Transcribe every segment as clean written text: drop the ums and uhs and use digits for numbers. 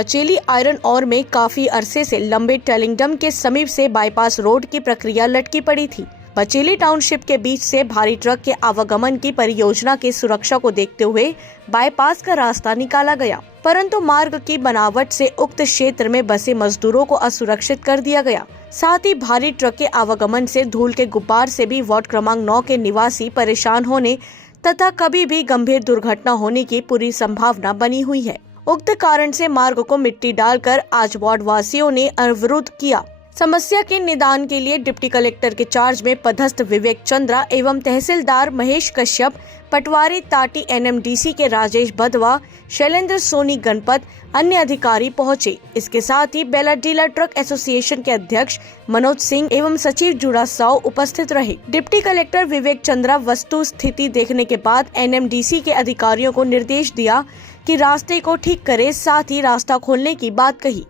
Bacheli iron ore में काफी अरसे से लंबे टैलिंग डैम के समीप से बाईपास रोड की प्रक्रिया लटकी पड़ी थी। बचेली टाउनशिप के बीच से भारी ट्रक के आवागमन की परियोजना की सुरक्षा को देखते हुए बाईपास का रास्ता निकाला गया, परंतु मार्ग की बनावट से उक्त क्षेत्र में बसे मजदूरों को असुरक्षित कर दिया गया। साथ ही भारी ट्रक के आवागमन से धूल के गुब्बार से भी वार्ड क्रमांक 9 के निवासी परेशान होने तथा कभी भी गंभीर दुर्घटना होने की पूरी संभावना बनी हुई है। उक्त कारण से मार्ग को मिट्टी डालकर आज वार्ड वासियों ने अवरुद्ध किया। समस्या के निदान के लिए डिप्टी कलेक्टर के चार्ज में पदस्थ विवेक चंद्रा एवं तहसीलदार महेश कश्यप, पटवारी ताटी एनएमडीसी के राजेश बधवा, शैलेंद्र सोनी गणपत, अन्य अधिकारी पहुंचे। इसके साथ ही बेला डीलर ट्रक एसोसिएशन के अध्यक्ष मनोज सिंह एवं सचिव जुड़ा साव उपस्थित रहे। डिप्टी कलेक्टर विवेक चंद्रा वस्तु स्थिति देखने के बाद एनएमडीसी के अधिकारियों को निर्देश दिया कि रास्ते को ठीक करे, साथ ही रास्ता खोलने की बात कही।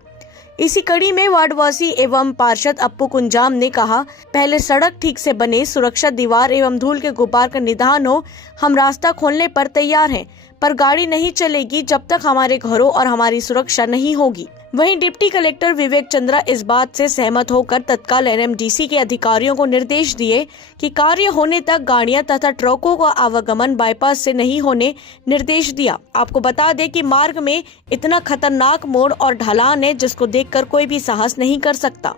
इसी कड़ी में वार्डवासी एवं पार्षद अप्पू कुंजाम ने कहा, पहले सड़क ठीक से बने, सुरक्षा दीवार एवं धूल के गुब्बार का निदान हो। हम रास्ता खोलने पर तैयार हैं, पर गाड़ी नहीं चलेगी जब तक हमारे घरों और हमारी सुरक्षा नहीं होगी। वहीं डिप्टी कलेक्टर विवेक चंद्रा इस बात से सहमत होकर तत्काल एनएमडीसी के अधिकारियों को निर्देश दिए कि कार्य होने तक गाड़ियां तथा ट्रकों का आवागमन बाईपास से नहीं होने निर्देश दिया। आपको बता दें कि मार्ग में इतना खतरनाक मोड़ और ढलान है जिसको देखकर कोई भी साहस नहीं कर सकता।